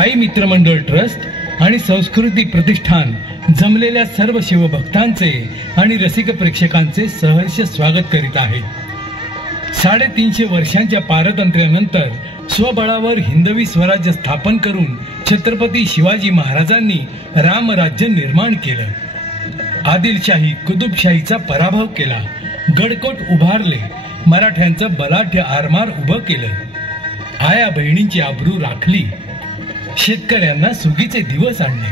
साई मित्रमंडळ ट्रस्ट आणि संस्कृती प्रतिष्ठान जमलेल्या सर्व शिवभक्तांचे आणि रसिक प्रेक्षकांचे सहर्ष स्वागत करीत आहेत. 350 वर्षांच्या पारतंत्र्यानंतर स्वबळावर हिंदवी स्वराज्य स्थापन करून छत्रपती शिवाजी महाराजांनी रामराज्य निर्माण केलं. आदिलशाही कुतुबशाहीचा पराभव केला, गडकोट उभारले, मराठ्यांचं बलाढ्य आरमार उभं केलं, आया बहिणींची आबरू राखली, शेतकऱ्यांना सुगीचे दिवस आणले.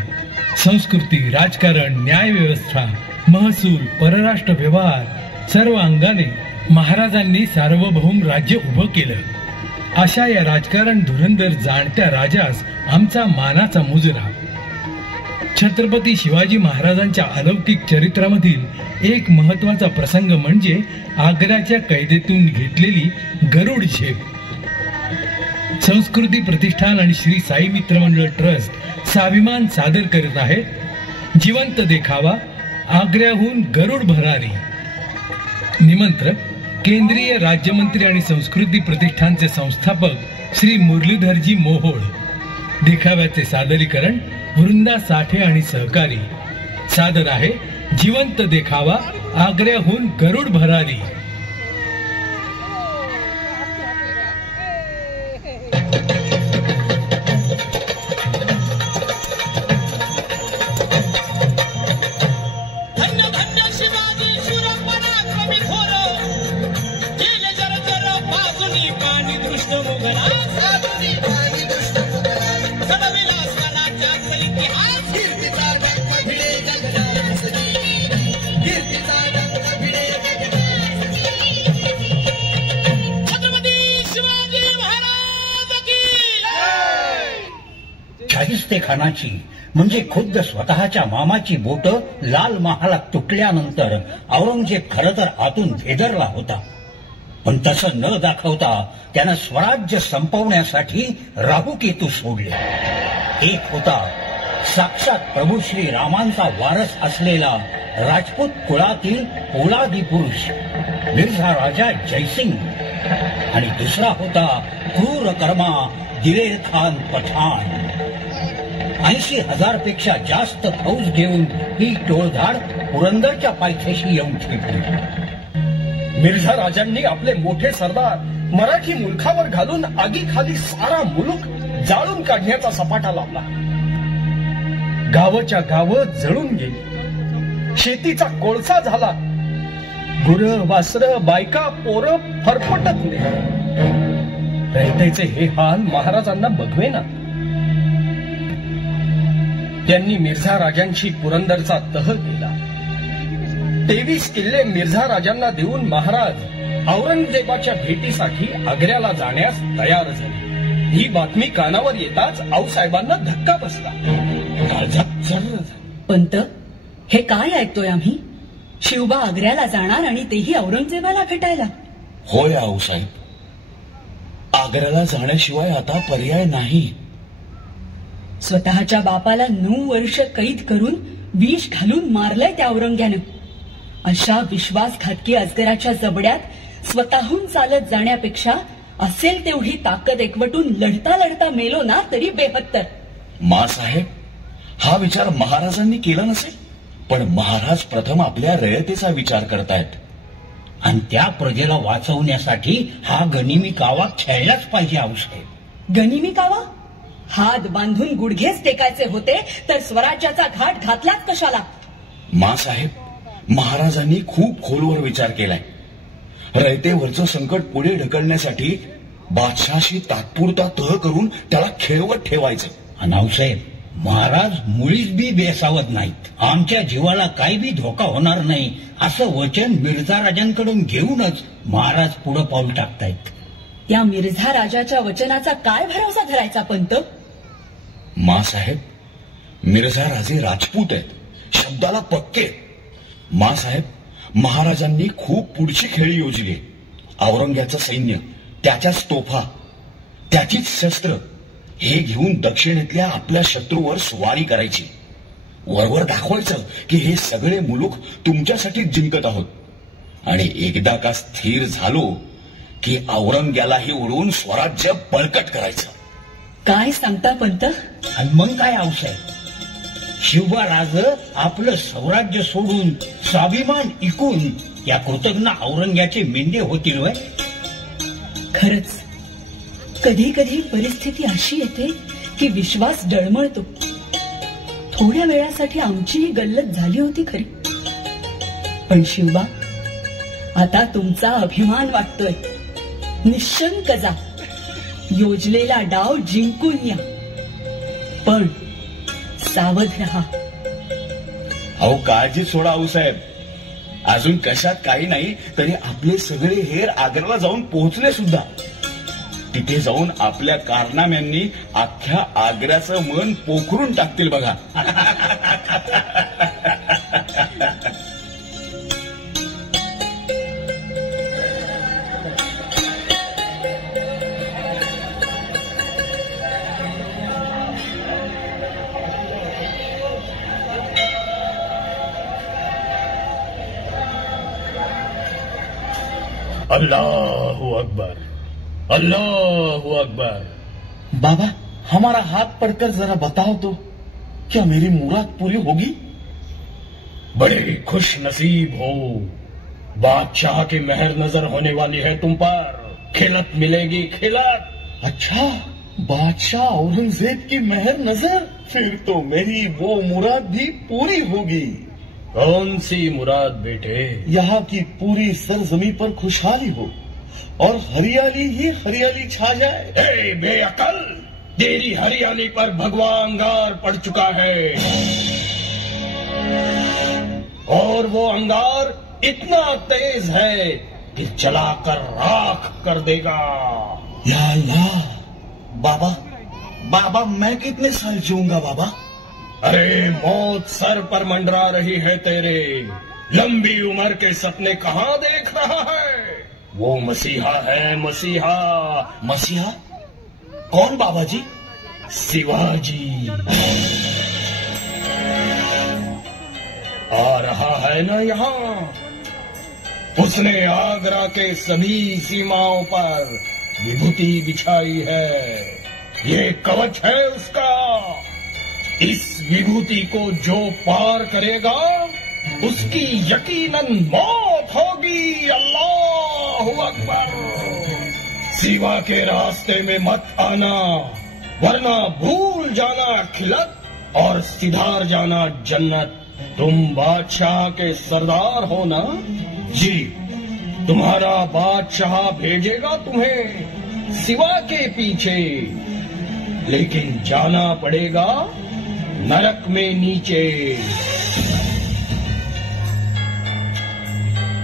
संस्कृती, राजकारण, न्यायव्यवस्था, महसूल, परराष्ट्र व्यवहार सर्व अंगाने महाराजांनी सार्वभौम राज्य उभं केलं. अशा या राजकारण धुरंधर जाणत्या राजास आमचा मानाचा मुजरा. छत्रपती शिवाजी महाराजांच्या अलौकिक चरित्रामधील एक महत्वाचा प्रसंग म्हणजे आग्र्याच्या कैदेतून घेतलेली गरुड झेप. संस्कृती प्रतिष्ठान आणि श्री साई मित्रमंडळ ट्रस्ट स्वाभिमान सादर करत आहेत जिवंत देखावा आग्र्याहून गरुड भरारी. निमंत्रक केंद्रीय राज्यमंत्री आणि संस्कृती प्रतिष्ठानचे संस्थापक श्री मुरलीधरजी मोहोळ. देखाव्याचे सादरीकरण वृंदा साठे आणि सहकारी. सादर आहे जिवंत देखावा आग्र्याहून गरुड भरारी. खानाची म्हणजे खुद्द स्वतःच्या मामाची बोट लाल महालात तुटल्यानंतर औरंगजेब खरं तर आतून भेदरला होता. पण तसं न दाखवता त्यानं स्वराज्य संपवण्यासाठी राहुकेतू सोडले. एक होता साक्षात प्रभू श्री रामांचा वारस असलेला राजपूत कुळातील पोलादी पुरुष मिर्झा राजा जयसिंग आणि दुसरा होता क्रूर कर्मा दिलेर खान पठाण. 80,000 पेक्षा जास्त फौज घेऊन ही टोळधाड पुरंदरच्या पायथ्याशी येऊन ठेपली. मिर्झा राजांनी आपले मोठे सरदार मराठी मुलखावर घालून आगीखाली सारा मुलूक जाळून काढण्याचा सपाटा लावला. गावच्या गावं जळून गेली, शेतीचा कोळसा झाला, गुरं वासरं बायका पोरं फरफटत नाही. रयतेचे हे हाल महाराजांना बघवेना. त्यांनी मिर्झा राजांशी पुरंदरचा तह केला. 23 किल्ले मिर्झा राजांना देऊन महाराज औरंगजेबाच्या भेटीसाठी आग्र्याला जाण्यास तयार झाले. ही बातमी कानावर येताच आऊसाहेबांना धक्का बसला. काळजात जर्र झाली. पंत, हे काय ऐकतोय आम्ही? शिवबा आग्र्याला जाणार आणि तेही औरंगजेबाला भेटायला? होय आऊसाहेब, आग्र्याला जाण्याशिवाय आता पर्याय नाही. स्वतःच्या बापाला 9 वर्ष कैद करून विष घालून मारलंय त्या औरंग्यानं. अशा विश्वासघातकी अजगराच्या जबड्यात स्वतःहून चालत जाण्यापेक्षा असेल तेवढी ताकद एकवटून लढता लढता मेलो ना तरी बेहत्तर. मासाहेब, हा विचार महाराजांनी केला नसेल, पण महाराज प्रथम आपल्या रयतेचा विचार करतायत आणि त्या प्रजेला वाचवण्यासाठी हा गनिमी कावा खेळलाच पाहिजे. आऊसाहेब, गनिमी कावा? हात बांधून गुडघेच टेकायचे होते तर स्वराज्याचा घाट घातलाच कशाला? मासाहेब, महाराजांनी खूप खोलवर विचार केलाय. रयतेवरचं संकट पुढे ढकलण्यासाठी बादशाहशी तात्पुरता तह करून त्याला खेळवत ठेवायचं. अनावसाहेब, महाराज मुळीच बी बेसावत नाहीत. आमच्या जीवाला काही बी धोका होणार नाही असं वचन मिर्झा राजांकडून घेऊनच महाराज पुढे पाऊल टाकतायत. त्या मिर्झा राजाच्या वचनाचा काय भरोसा धरायचा पंत? मासाहेब, मिर्झा राजे राजपूत आहेत, शब्दाला पक्के. मासाहेब, महाराजांनी खूप पुढची खेळी योजली. औरंग्याचं सैन्य, त्याच्याच तोफा, त्याचीच शस्त्र हे घेऊन दक्षिणेतल्या आपल्या शत्रूवर स्वारी करायची. वरवर दाखवायचं की हे सगळे मुलूक तुमच्यासाठीच जिंकत आहोत. आणि एकदा का स्थिर झालो की औरंग्यालाही उडवून स्वराज्य बळकट करायचं. काय सांगता पंत? आणि मग काय आवश्यक? शिवबा राज आपलं स्वराज्य सोडून स्वाभिमान इकून या कृतज्ञ औरंग्याचे मेंढे होतील वय? खरंच कधी कधी परिस्थिती अशी येते की विश्वास डळमळतो. थोड्या वेळासाठी आमचीही गल्लत झाली होती खरी, पण शिवबा आता तुमचा अभिमान वाटतोय. निशंक जा, योजलेला डाव जिंकून या, पण सावध रहा. अहो काळजी सोडा आऊसाहेब. अजून कशात काही नाही तरी आपले सगळे हेर आग्र्याला जाऊन पोहोचले सुद्धा. तिथे जाऊन आपल्या कारनाम्यांनी अख्ख्या आग्र्याचं मन पोखरून टाकतील बघा. अल्लाहू अकबर, अल्लाहू अकबर. बाबा हमारा हाथ पढ़कर जरा बताओ तो, क्या मेरी मुराद पूरी होगी? बड़े खुश नसीब हो. बादशाह की मेहर नजर होने वाली है तुम पर. खिलत मिलेगी खिलत. अच्छा, बादशाह औरंगजेब की मेहर नजर? फिर तो मेरी वो मुराद भी पूरी होगी. कौन सी मुराद बेटे? यहाँ की पूरी सरजमी पर खुशहाली हो और हरियाली ही हरियाली छा जाए. ए बेअकल, तेरी हरियाली पर भगवा अंगार पड़ चुका है, और वो अंगार इतना तेज है कि जलाकर राख कर देगा. या अल्लाह. बाबा बाबा मैं कितने साल जीऊंगा बाबा? अरे मौत सर पर मंडरा रही है तेरे. लंबी उम्र के सपने कहाँ देख रहा है? वो मसीहा है, मसीहा. मसीहा? कौन बाबा जी? शिवाजी आ रहा है ना यहाँ. उसने आगरा के सभी सीमाओं पर विभूति बिछाई है. ये कवच है उसका. इस विभूति को जो पार करेगा उसकी यकीनन मौत होगी. अल्लाहू अकबर. सिवा के रास्ते में मत आना, वरना भूल जाना खिलत और सिधार जाना जन्नत. तुम बादशाह के सरदार हो ना? जी. तुम्हारा बादशाह भेजेगा तुम्हें सिवा के पीछे, लेकिन जाना पड़ेगा नरक में नीचे.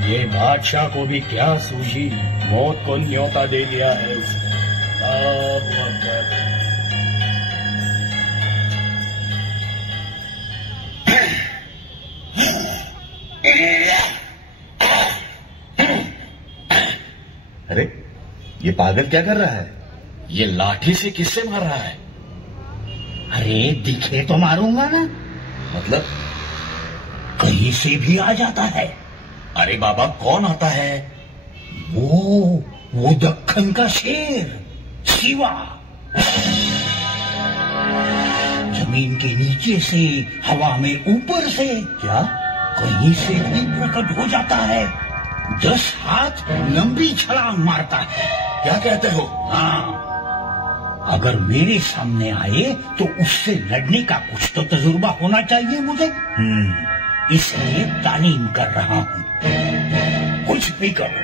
ये बादशाह को भी क्या सूझी, मौत को न्योता दे दिया है उसने. अल्लाहू अकबर. अरे ये पागल क्या कर रहा है? ये लाठी से किससे मार रहा है? अरे दिखे तो मारूंगा ना. मतलब? कहीं से भी आ जाता है. अरे बाबा कौन आता है? वो दक्खन का शेर शिवा. जमीन के नीचे से, हवा में ऊपर से, क्या? कहीं से भी प्रकट हो जाता है. 10 हाथ लंबी छलांग मारता है. क्या कहते हो? हाँ, अगर मेरे सामने आए तो उससे लड़ने का कुछ तो तजुर्बा होना चाहिए मुझे. इसलिए तालीम कर रहा हूँ. कुछ भी करो,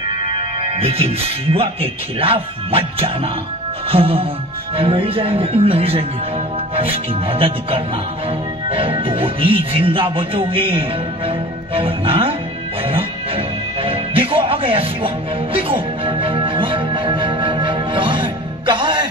लेकिन शिवा के खिलाफ मत जाना. हाँ, नहीं जाएंगे, नहीं जाएंगे. उसकी मदद करना तो ही जिंदा बचोगे, वरना देखो आ गया शिवा. देखो. कहाँ है? कहाँ है?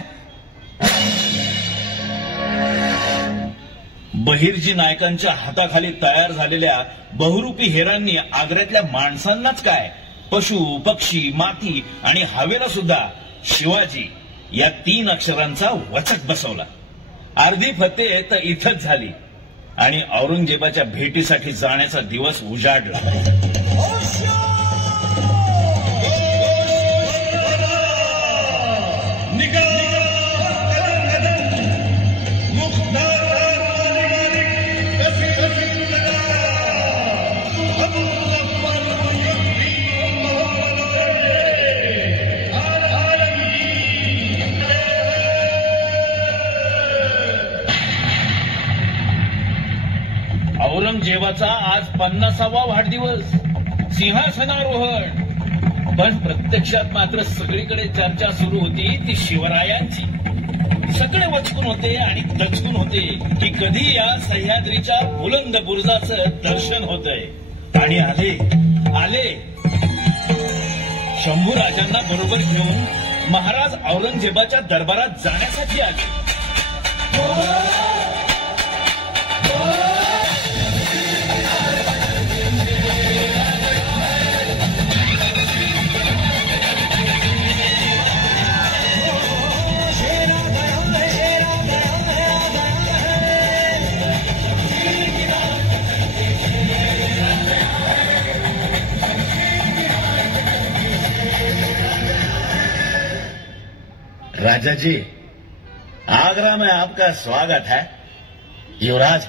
बहिर्जी नायकांच्या हाताखाली तयार झालेल्या बहुरूपी हेरांनी आग्र्यातल्या माणसांनाच काय, पशु पक्षी माती आणि हवेला सुद्धा शिवाजी या 3 अक्षरांचा वचक बसवला. अर्धी फते तर इथंच झाली आणि औरंगजेबाच्या भेटीसाठी जाण्याचा दिवस उजाडला. 50वा वाढदिवस, सिंहासनारोहण. पण प्रत्यक्षात मात्र सगळीकडे चर्चा सुरू होती ती शिवरायांची. सगळे वचकून होते आणि दचकून होते की कधी या सह्याद्रीच्या बुलंद बुरुजाचं दर्शन होतंय. आणि आले आले शंभूराजांना बरोबर घेऊन महाराज औरंगजेबाच्या दरबारात जाण्यासाठी आले. राजा जी, आगरा में आपका स्वागत है. युवराज,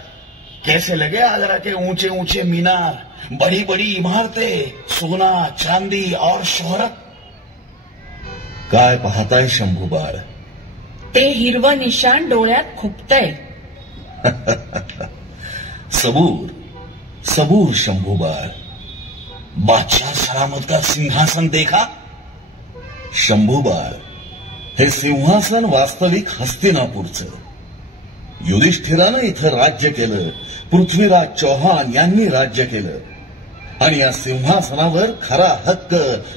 कैसे लगे आगरा के ऊंचे ऊंचे मीनार, बड़ी बड़ी इमारतें, सोना चांदी और शोहरत? काय पाहताय शंभूबाळ? ते हिरवं निशाण डोळ्यात खुपतंय. सबूर सबूर शंभूबाळ. बादशाह सलामत का सिंहासन देखा? शंभूबाळ, हे सिंहासन वास्तविक हस्तिनापूरचं. युधिष्ठिरानं इथं राज्य केलं, पृथ्वीराज चौहान यांनी राज्य केलं आणि या सिंहासनावर खरा हक्क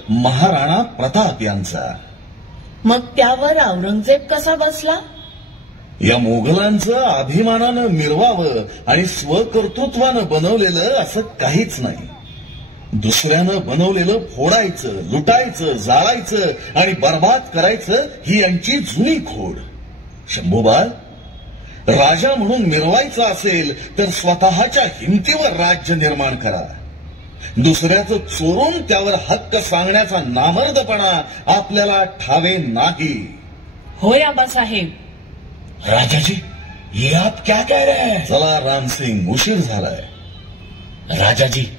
महाराणा प्रताप यांचा. मग त्यावर औरंगजेब कसा बसला? या मोगलांचं अभिमानानं मिरवावं आणि स्वकर्तृत्वानं बनवलेलं असं काहीच नाही. दुसऱ्यानं बनवलेलं फोडायचं, लुटायचं, जाळायचं आणि बर्बाद करायचं ही यांची जुनी खोड. शंभूबाळ, राजा म्हणून मिरवायचं असेल तर स्वतःच्या हिमतीवर राज्य निर्माण करा. दुसऱ्याचं चोरून त्यावर हक्क सांगण्याचा नामर्दपणा आपल्याला ठावे नाही. होय आबासाहेब. राजाजी, ये आप क्या कह रहे हैं? चला रामसिंग, उशीर झालाय. राजाजी,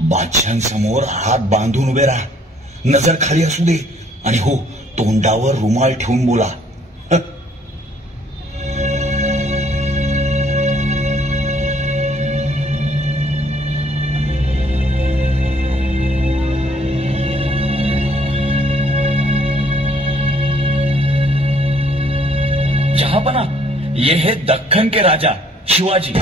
बादशांसमोर हात बांधून उभे राहा, नजर खाली असू दे आणि हो, तोंडावर रुमाल ठेवून बोला. जहांपना, ये है दक्खन के राजा शिवाजी.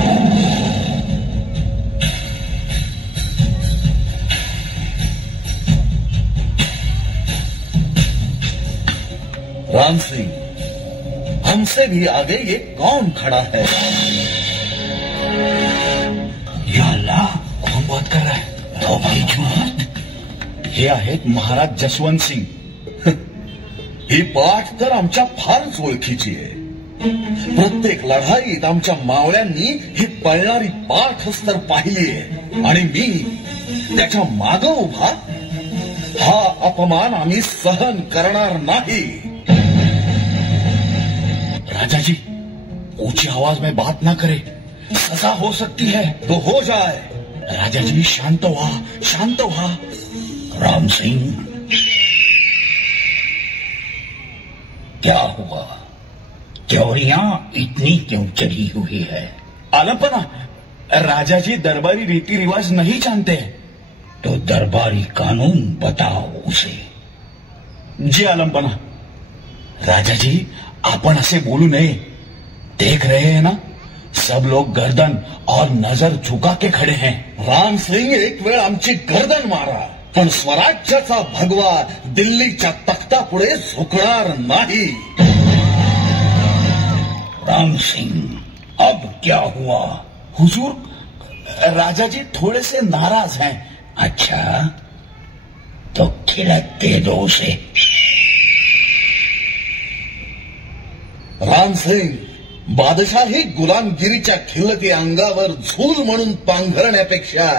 राम सिंह, हमसे भी आगे ये कौन खड़ा है? या अल्लाह, कौन बात कर रहा है? तो भाई झूठ. हे आहेत महाराज जसवंत सिंह. ही पाठ तर आमच्या फारच ओळखीची आहे. प्रत्येक लढाईत आमच्या मावळ्यांनी ही पळणारी पाठच तर पाहिली आहे आणि मी त्याच्या मागं उभा. हा अपमान आम्ही सहन करणार नाही. राजाजी, ऊंची आवाज में बात ना करे, सजा हो सकती है. तो हो जाए. राजाजी, शांत व्हा, शांत व्हा. राम सिंह, क्या हुआ? त्योरियां इतनी क्यों चढ़ी हुई है? आलमपना, राजाजी दरबारी रीति रिवाज नहीं जानते. तो दरबारी कानून बताओ उसे. जी आलमपना. राजाजी, आपण असे बोलू नये. देख रहे हैं ना, सब लोग गर्दन और नजर झुका के खड़े हैं. राम सिंग, एक वेळ आमची गर्दन मारा, पण स्वराज्याचा भगवा दिल्लीच्या तख्तापुढे झुकणार नाही. राम सिंह, अब क्या हुआ? हुजूर, राजाजी थोड़े से नाराज हैं. अच्छा, तो खिलते दो उसे. राम सिंग, बादशाही गुलामगिरीच्या खिल्लती अंगावर झूल म्हणून पांघरण्यापेक्षा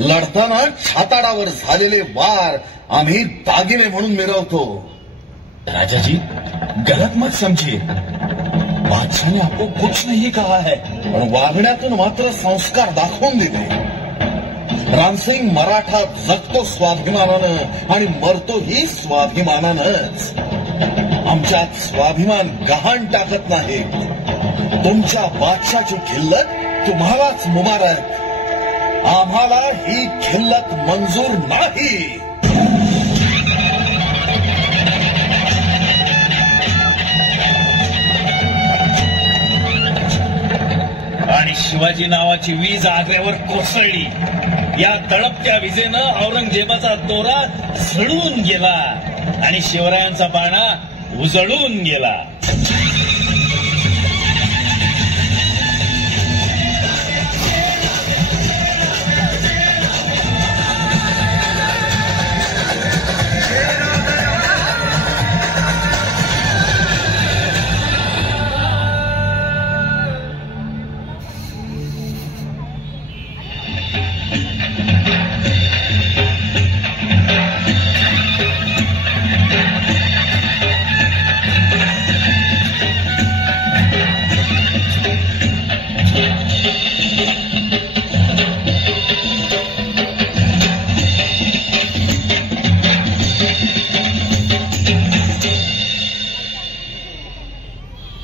लढताना छाताडावर झालेले वार आम्ही दागिने म्हणून मिरवतो. राजाजी, गलत मत समझिए. बादशाह ने आपको कुछ नहीं कहा है, पण वागण्यातून मात्र संस्कार दाखवून दिले. रामसिंग मराठा जगतो स्वाभिमानानं आणि मरतोही स्वाभिमानानंच. आमच्यात स्वाभिमान गहाण टाकत नाही. तुमच्या बादशाची खिल्लत तुम्हालाच मुबारक. आम्हाला ही खिल्लत मंजूर नाही. आणि शिवाजी नावाची वीज आग्र्यावर कोसळली. या तळपत्या विजेनं औरंगजेबाचा दोरा झळून गेला आणि शिवरायांचा बाणा उजळून गेला.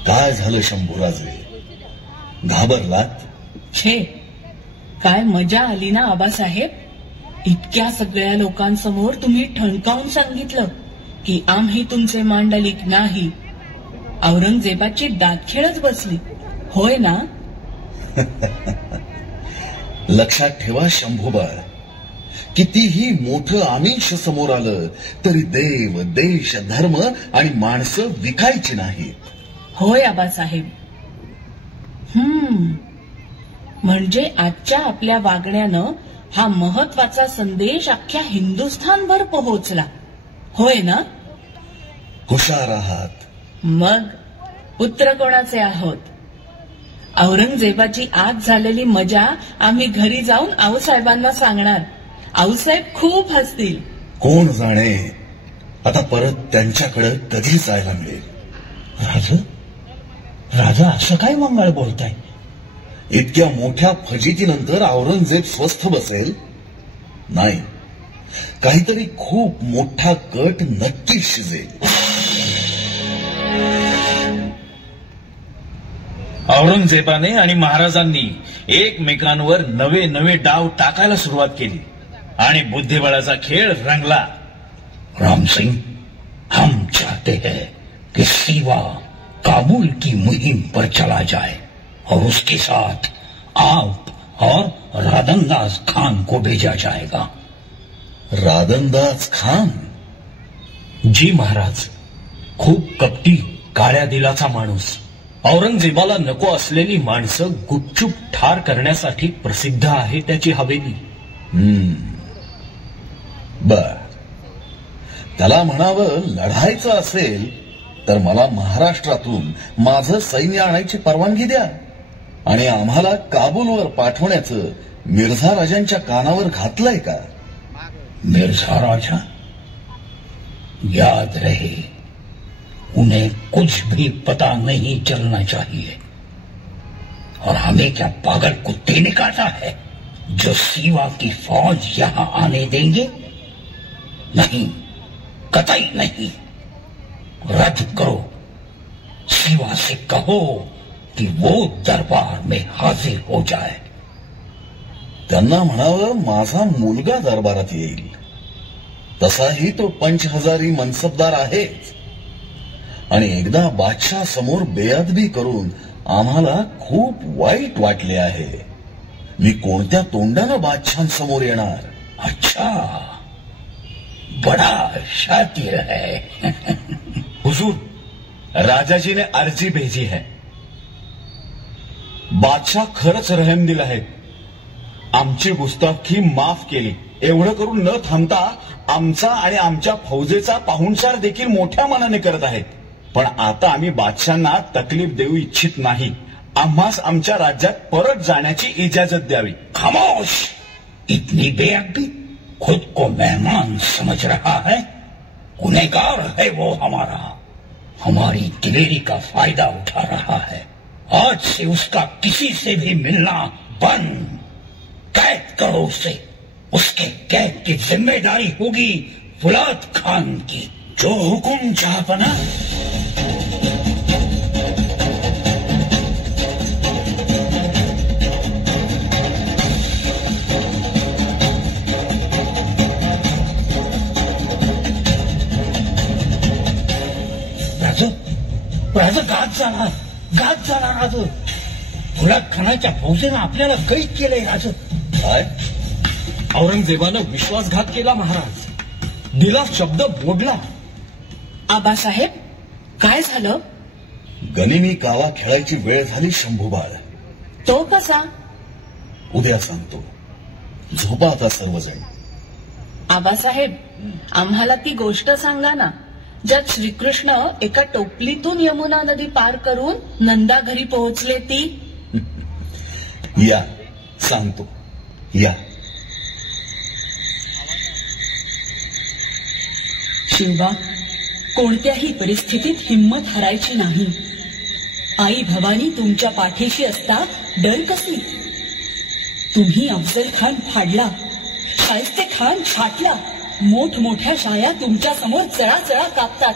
काय झालं शंभूराजे, घाबरलात? छे, काय मजा आली ना आबासाहेब. इतक्या सगळ्या लोकांसमोर तुम्ही ठणकावून सांगितलं की आम्ही तुमचे मांडलिक नाही. औरंगजेबाची दात खेळच बसली, होय ना? लक्षात ठेवा शंभूबाळ, कितीही मोठं आमिष समोर आलं तरी देव, देश, धर्म आणि माणसं विकायची नाहीत. होय आबासाहेब. म्हणजे आजच्या आपल्या वागण्यानं हा महत्वाचा संदेश अख्ख्या हिंदुस्थानभर पोहोचला, होय ना? हुशार आहात. मग पुत्र कोणाचे आहोत? औरंगजेबाची आज झालेली मजा आम्ही घरी जाऊन आऊसाहेबांना सांगणार. आऊसाहेब खूप हसतील. कोण जाणे आता परत त्यांच्याकडे कधी जायला मिळेल. राजा असं काय मंगळ बोलताय? इतक्या मोठ्या फजितीनंतर औरंगजेब स्वस्थ बसेल? नाही, काहीतरी खूप मोठा कट नक्की शिजेल. औरंगजेबाने आणि महाराजांनी एकमेकांवर नवे नवे डाव टाकायला सुरुवात केली आणि बुद्धिबळाचा खेळ रंगला. रामसिंग, हम चाहते हैं कि सीवा काबुल की मुहिम पर चला जाए और उसके साथ आप और रादनदास खान को भेजा जाएगा. रादनदास खान? जी महाराज, खूप कपटी, काळ्या दिलाचा माणूस. औरंगजेबाला नको असलेली माणसं गुपचूप ठार करण्यासाठी प्रसिद्ध आहे त्याची हवेली. बर, त्याला म्हणावं लढायचं असेल तर मला महाराष्ट्रातून माझं सैन्य आणायची परवानगी द्या आणि आम्हाला काबूलवर पाठवण्याचं मिर्झा राजांच्या कानावर घातलंय का? मिर्झा राजा? याद रहे, उन्हें कुछ भी पता नहीं चलना चाहिए. और हमें क्या पागल कुत्ते ने काटा है जो सीवा की फौज यहां आने देंगे? नहीं, कतई नहीं. रद्द करो. सीवा से कहो कि वो दरबार में हाजिर हो जाए. त्यांना म्हणावं माझा मुलगा दरबारात येईल. तसाही तो 5000 मनसबदार आहेच आणि एकदा बादशाह समोर बेअदबी करून आम्हाला खूप वाईट वाटले आहे. मी कोणत्या तोंडानं बादशाहांसमोर येणार? अच्छा, बड़ा शातिर है. हुजूर, राजाजी ने अर्जी भेजी है. बादशाह खरंच रहमदिल आहेत. आमची गुस्ताखी माफ केली. एवढं करून न थांबता आमचा आणि आमच्या फौजेचा पाहुणचार देखील मोठ्या मनाने करत आहेत. पण आता आम्ही बादशाहांना तकलीफ देऊ इच्छित नाही. आम्हास आमच्या राज्यात परत जाण्याची इजाजत द्यावी. खामोश. इतनी बेअदबी. खुद को मेहमान समझ रहा है. गुनहगार है वो हमारा. हमारी दिलेरी का फायदा उठा रहा है. आज से उसका किसी से भी मिलना बंद. कैद करो उसे. उसके कैद की जिम्मेदारी होगी फुलाद खान की. जो हुकुम जहांपना. राज गात झाला राज. गुलाब खानाच्या फौजेनं आपल्याला कैद केलंय राज. काय? औरंगजेबानं विश्वासघात केला महाराज. दिला शब्द मोडला. आबासाहेब काय झालं? गनिमी कावा खेळायची वेळ झाली शंभूबाळ. तो कसा? उद्या सांगतो. झोपा आता सर्वजण. आबासाहेब आम्हाला ती गोष्ट सांगा ना, ज्यात श्रीकृष्ण एका टोपलीतून यमुना नदी पार करून नंदा घरी पोहोचले ती. या सांगतो या. शिवबा, कोणत्याही परिस्थितीत हिंमत हरायची नाही. आई भवानी तुमच्या पाठीशी असता डर कसली. तुम्ही अफजल खान फाडला, शाहिस्ते खान छाटला. मोठमोठ्या शाया तुमच्या समोर चळाचळा कापतात.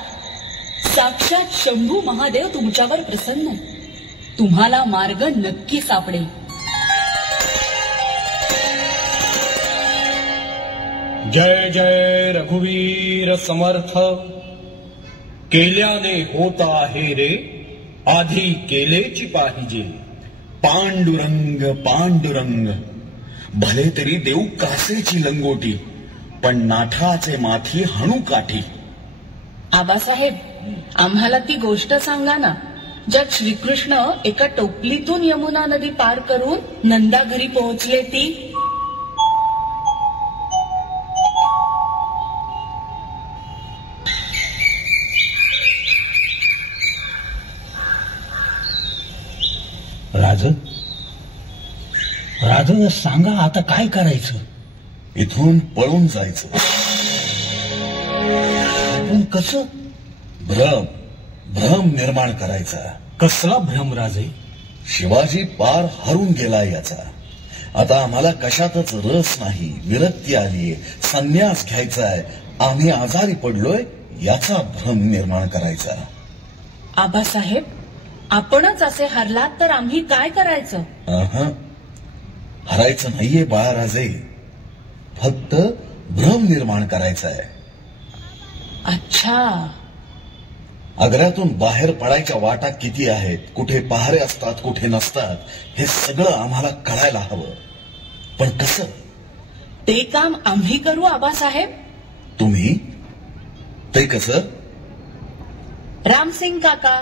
साक्षात शंभू महादेव तुमच्यावर प्रसन्न. तुम्हाला मार्ग नक्की सापडेल. जय जय रघुवीर समर्थ. केल्याने होत आहे रे, आधी केलेची पाहिजे. पांडुरंग पांडुरंग, भले तरी देऊ कासेची लंगोटी, पण नाठाचे माथी हणू काठी. आबासाहेब आम्हाला ती गोष्ट सांगा ना, ज्यात श्रीकृष्ण एका टोपलीतून यमुना नदी पार करून नंदा घरी पोहोचले ती. राज सांगा आता काय करायचं. इथून पळून जायचं. पण कसं? भ्रम निर्माण करायचा. कसला भ्रम राजे? शिवाजी पार हरून गेला याचा. आता आम्हाला कशातच रस नाही, विरक्ती आलीये, संन्यास घ्यायचाय, आम्ही आजारी पडलोय याचा भ्रम निर्माण करायचा. आबासाहेब आपणच असे हरलात तर आम्ही काय करायचं? हरायचं नाहीये बाळाराजे, फक्त भ्रम निर्माण करायचा आहे. अच्छा. आग्र्यातून बाहेर पडायच्या वाटा किती आहेत, कुठे पहारे असतात कुठे नसतात, हे सगळं आम्हाला कळायला हवं. पण कसं? ते काम आम्ही करू आबासाहेब. तुम्ही? ते कसं? रामसिंग काका,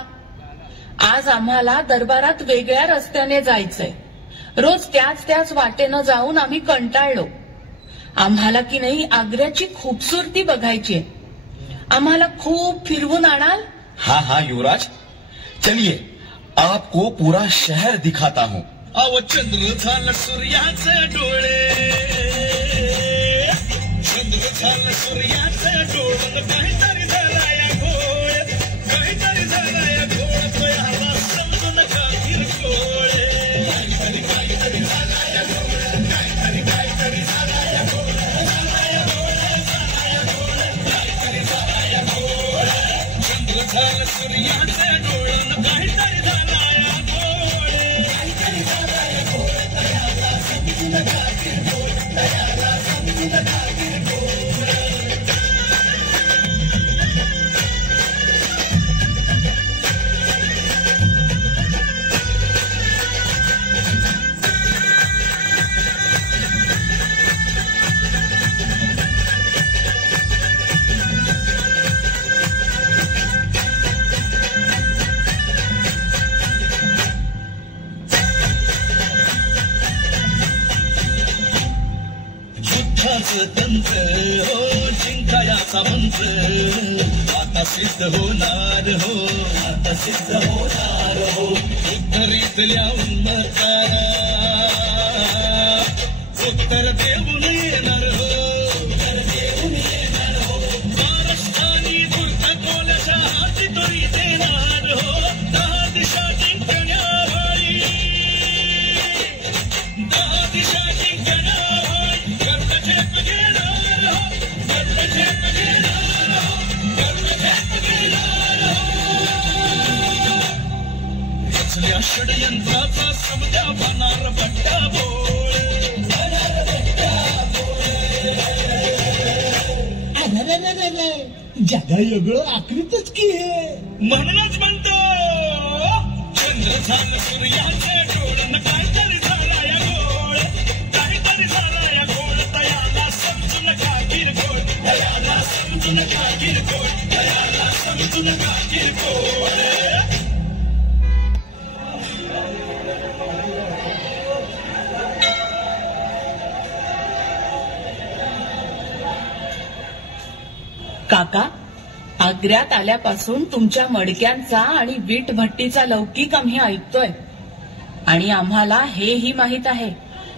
आज आम्हाला दरबारात वेगळ्या रस्त्याने जायचंय. रोज त्याच वाटेनं जाऊन आम्ही कंटाळलो. आम्हाला की नाही आग्र्याची खूबसूरती बघायची. आम्हाला खूप फिरवून आणाल? हाँ युवराज, चलिए आपको पूरा शहर दिखाता हूँ. अव चंद्र झालं सूर्याचे डोळे, चंद्र झालं सूर्याचे डोळे, काहीतरी झाला या घोळ, काहीतरी झाला या घोळ, तुझ्याला समजू नका किरकोळे. काहीतरी झाला या घोळ, काहीतरी झाला या घोळ, झाला या घोळ, काहीतरी झाला या घोळ. चंद्र झालं सूर्याचे डोळे, काहीतरी झाला या घोळ, काहीतरी झाला या घोळ, तयाला समजू नका किरकोळ, तयाला समजू नका किरकोळ. तंत्र हो जिंकायाचा मंत्र आता सिद्ध होणार हो, आता सिद्ध होणार हो. उत्तरेतल्या उन्मताला उत्तर देऊन येणार हो, उत्तर देऊन येणार हो. महाराष्ट्रानी दुर्ग कोल्याच्या हाती तोरी देणार हो. 10 दिशा जिंकण्यावाळी, 10 दिशा जिंकण्यावाळी गरुड झेप घेणार हो, गरुड झेप घेणार हो, गरुड झेप घेणार हो. रचल्या षडयंत्राचा समद्या बनार बट्टा बोळे, बनार बट्टा बोळे. जगा वेगळं आकृतच की हे. म्हणूनच म्हणतो चंद्र झालं सूर्याचे डोळण काहीतरी झाला या गोळ काहीतरी झाला या गोळ तयाला समजू नका किरकोळ तयाला समजू नका किरकोळ तयाला समजू नका किरकोळ काका, आग्र्यात आल्यापासून तुमच्या मडक्यांचा आणि वीट भट्टीचा लौकिक आम्ही ऐकतोय आणि आम्हाला हेही माहित आहे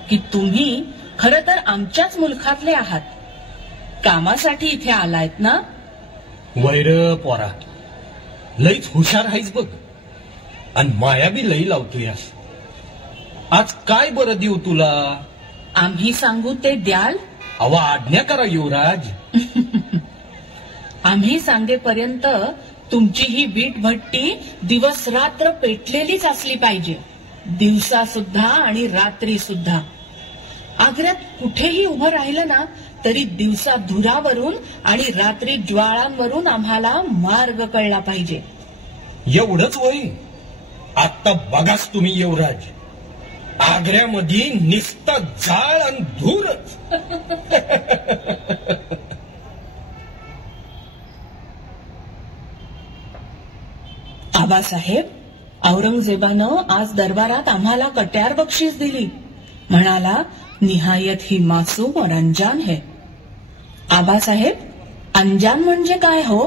की तुम्ही खरं तर आमच्याच मुलखातले आहात. कामासाठी इथे आलायत ना? वैर पोरा, लईच हुशार आहेस बघ आणि माया बी लई लावतोयास. आज काय बरं देऊ तुला? आम्ही सांगू ते द्याल? अवा आज्ञा करा युवराज. आम्ही सांगेपर्यंत तुमची ही वीट भट्टी दिवस रात्र पेटलेलीच असली पाहिजे, दिवसा सुद्धा आणि रात्री सुद्धा. आग्र्यात कुठेही उभं राहिलं ना तरी दिवसा धुरावरून आणि रात्री ज्वाळांवरून आम्हाला मार्ग कळला पाहिजे. एवढंच वय? आता बघाच तुम्ही युवराज, आग्र्यामध्ये निस्ता जाळ आणि धूरच. आबासाहेब, औरंगजेबानं आज दरबारात आम्हाला कट्यार बक्षीस दिली. म्हणाला, निहायत ही मासूम और अनजान है. आबासाहेब, अनजान म्हणजे काय हो?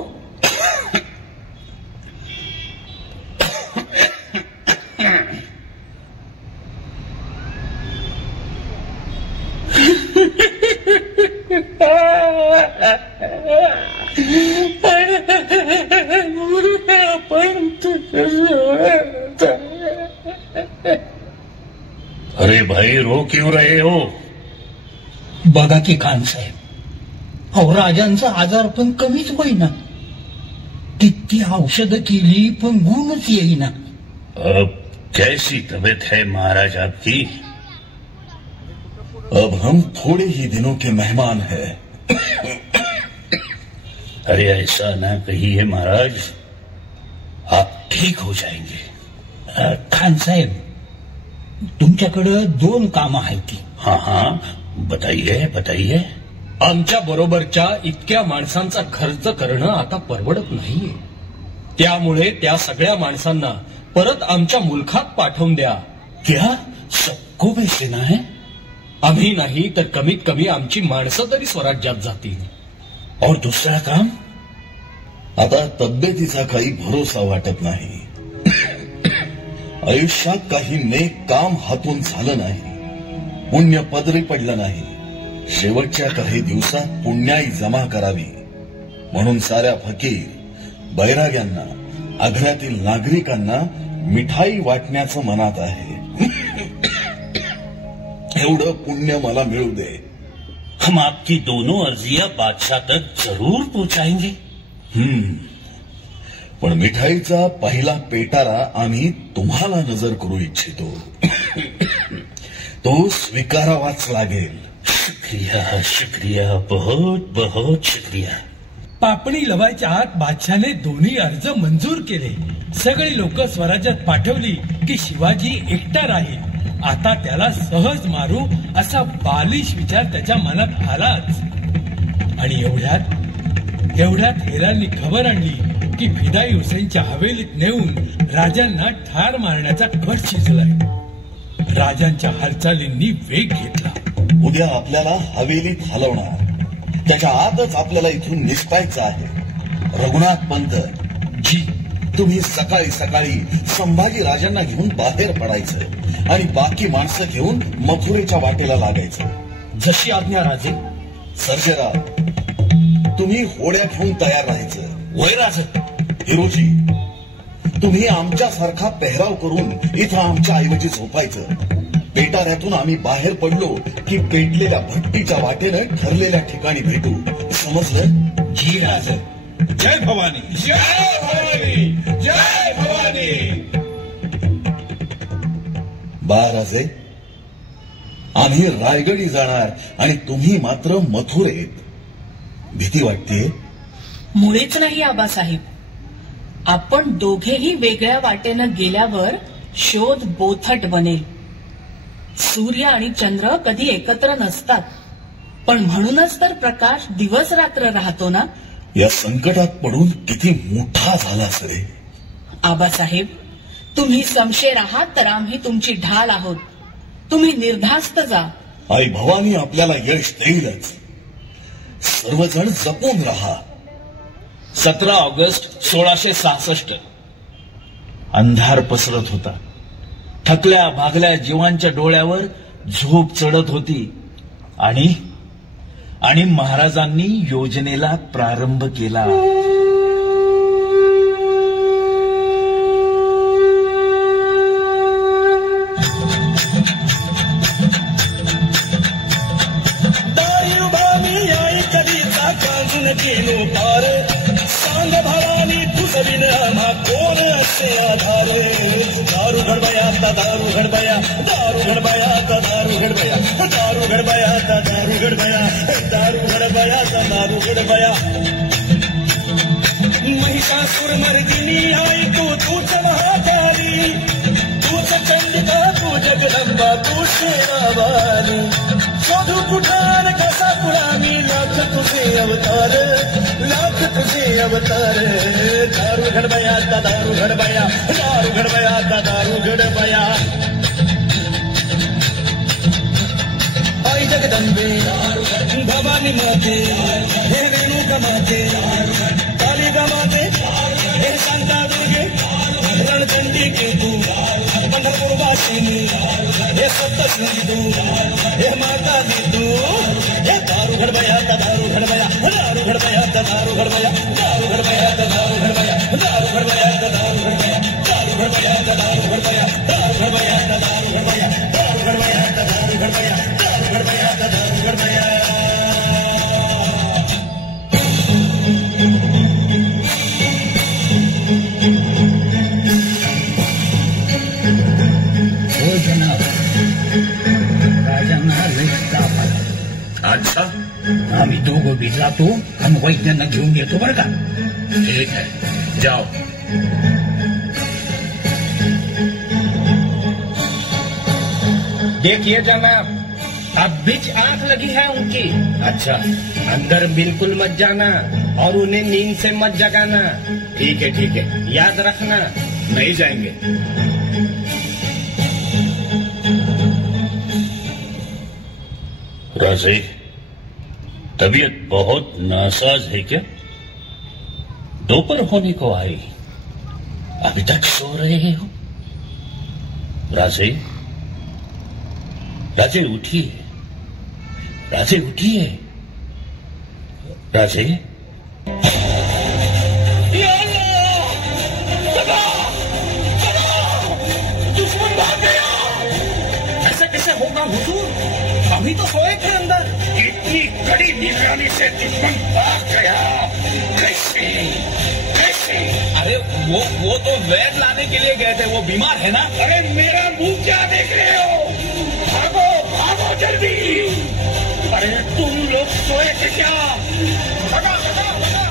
अरे भाई, रो क्यों रहे हो? बघा की खान साहेब, अहो राजांचा आजार पण कमीच होईना. किती औषधं केली पण गुणच येईना. अब कैसी तबीयत है महाराज आपकी? अब हम थोड़े ही दिनों के मेहमान हैं. अरे ऐसा ना कहिए महाराज, आप ठीक हो जाएंगे. खान साहेब, तुमच्याकडे 2 कामं आहेत ती. हाँ हाँ, बताइए बताइए. आमच्या बरोबरच्या इतक्या माणसांचा खर्च करणं आता परवडत नाहीये. त्यामुळे त्या सगळ्या माणसांना परत आमच्या मुलखात पाठवून द्या. क्या सबको बेचना है? आम्ही नाही तर कमीत कमी आमची माणसं तरी स्वराज्यात जातील. और दुसरा काम, आता तब्येतीचा काही भरोसा वाटत नाही. आयुष्यात काही नेक काम हातून झालं नाही, पुण्य पदरी पडलं नाही. शेवटच्या काही दिवसात पुण्याई जमा करावी म्हणून साऱ्या फकीर, बैराग्यांना, आग्र्यातील नागरिकांना मिठाई वाटण्याचं मनात आहे. एवढं पुण्य मला मिळू दे. हम आपकी दोनों अर्जियां बादशाह तक जरूर पहुंचाएंगे. पण मिठाईचा पहिला पेटारा आम्ही तुम्हाला नजर करू इच्छितो. तो स्वीकारावाच लागेल. शुक्रिया शुक्रिया, बहुत बहुत शुक्रिया. पापणी लवायच्या आत बादशाने दोन्ही अर्ज मंजूर केले. सगळी लोक स्वराज्यात पाठवली की शिवाजी एकटा राहील. आता त्याला सहज मारू असा बालिश विचार त्याच्या मनात आलाच. आणि एवढ्यात हेरांनी खबर आणली की फिदाई हुसेनच्या हवेलीत नेऊन राजांना ठार मारण्याचा कट शिजलाय. राजांच्या हालचालींनी वेग घेतला. उद्या आपल्याला हवेलीत हलवणार, त्याच्या आतच आपल्याला इथून निसटायचं आहे. रघुनाथ पंत जी, तुम्ही सकाळी सकाळी संभाजी राजांना घेऊन बाहेर पडायचं आणि बाकी माणसं घेऊन मथुरेच्या वाटेला लागायचं. जशी आज्ञा राजे. सर्जेराव, तुम्ही होड्या घेऊन तयार राहायचं. वैराज. हिरोजी, तुम्ही आमच्यासारखा पेहराव करून इथं आमच्या ऐवजी झोपायचं. पेटाऱ्यातून आम्ही बाहेर पडलो की पेटलेल्या भट्टीच्या वाटेनं ठरलेल्या ठिकाणी भेटू. समजलं? जी राज. जय भवानी, जय भवानी, जय भवानी. बाळराजे, आम्ही रायगडी जाणार आणि तुम्ही मात्र मथुरेत. भीती वाटतेय? मुळीच नाही आबासाहेब. आपण दोघेही वेगळ्या वाटेनं गेल्यावर शोध बोथट बनेल. सूर्य आणि चंद्र कधी एकत्र नसतात, पण म्हणूनच तर प्रकाश दिवस रात्र राहतो ना. या संकटात पडून किती मोठा झालास रे. आबासाहेब, तुम्ही समशेर आहात तर आम्ही तुमची ढाल आहोत. तुम्ही निर्धास्त जा. आई भवानी आपल्याला यश देईलच. सर्वजण जपून राहा. 17 ऑगस्ट 1666. अंधार पसरत होता. थकल्या भागल्या जीवांच्या डोळ्यावर झोप चढत होती आणि महाराजांनी योजनेला प्रारंभ केला. गेलो पार सांग भवानी तुझविन आम्हा कोण असे आधारे. दारू घडबया दारू घडबया दारू घडबया दारू घडबया दारू घडबया दारू घडबया दारू घडबया दारू घडबया. महिषासुर मर्दिनी आई तूच महाकाली, तूच चंडिका तू जगदंबा तू शेरावाली. शोधू कुठार कसा पुरामी लाख तुझे अवतार लाख तुझे अवतार. दारू घडबया दारू घडबया दारू घडबया दारू घडबया. आई जगदंबे भवानी माते हे रेणुका माते कालिका माते हे शांता दुर्गे रणचंडी के तू पंढरपूर वासिनी हे सप्तशृंगी हे माता दी तू. हे दारू घडबया दारू घडबया दारू घडबया दारू घडबया दारू घडबया दारू घडबया दारू घडबया दारू घडबया दारू घडबया दारू घडबया दारू घडबया दारू घडबया दारू घडबया दारू घडबया दारू घडबया दारू घडबया. हो जनाब, राजांना लय ताप आला. अच्छा, आम्ही दोघं बी जातो आणि वैद्यांना घेऊन येतो बरं का. ठीक है, जाओ. देखिए जनाब, अब बीच आंख लगी है उनकी. अच्छा, अंदर बिल्कुल मत जाना और उन्हें नींद से मत जगाना. ठीक है, याद रखना. नहीं जाएंगे. राजे, तबीयत बहुत नासाज है क्या? दोपहर होने को आई, अभी तक सो रहे हो? राजे, राजे उठिए, राजे उठिए, राजे. दुश्मन भाग गया. ऐसा कैसे होगा हुजूर? अभी तो सोए थे अंदर. इतनी कड़ी निगरानी से दुश्मन भाग गया कैसे? कैसे? अरे वो तो वैद लाने के लिए गए थे. वो बीमार है ना. अरे मेरा मुंह क्या देख रहे हो? भागो भागो जल्दी. अरे तुम लोग सोए थे क्या? भगा भगा भगा.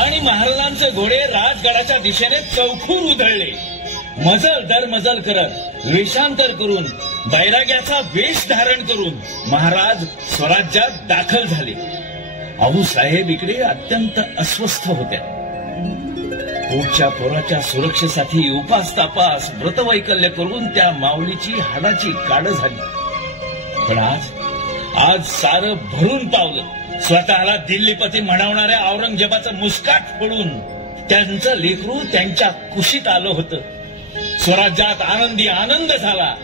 आणि महाराजांचे घोडे राजगडाच्या दिशेने चौखूर उधळले. मजल दर मजल करत वेषांतर करून बैराग्याचा वेश धारण करून महाराज स्वराज्यात दाखल झाले. आऊसाहेब इकडे अत्यंत अस्वस्थ होत्या. पोटच्या पोराच्या सुरक्षेसाठी उपास तापास व्रतवैकल्य करून त्या माऊलीची हाडाची काढ झाली. पण आज सारं भरून पावलं. स्वतःला दिल्लीपती म्हणवणाऱ्या औरंगजेबाचं मुस्काट फोडून त्यांचं लेकरू त्यांच्या कुशीत आलं होतं. स्वराज्यात आनंदी आनंद झाला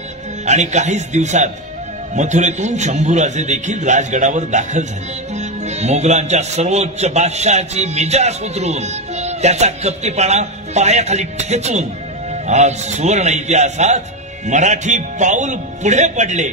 आणि काहीच दिवसात मथुरेतून शंभूराजे देखील राजगडावर दाखल झाले. मोगलांच्या सर्वोच्च बादशहाची मिजास उतरून त्याचा कप्तीपणा पायाखाली ठेचून आज सुवर्ण इतिहासात मराठी पाऊल पुढे पडले.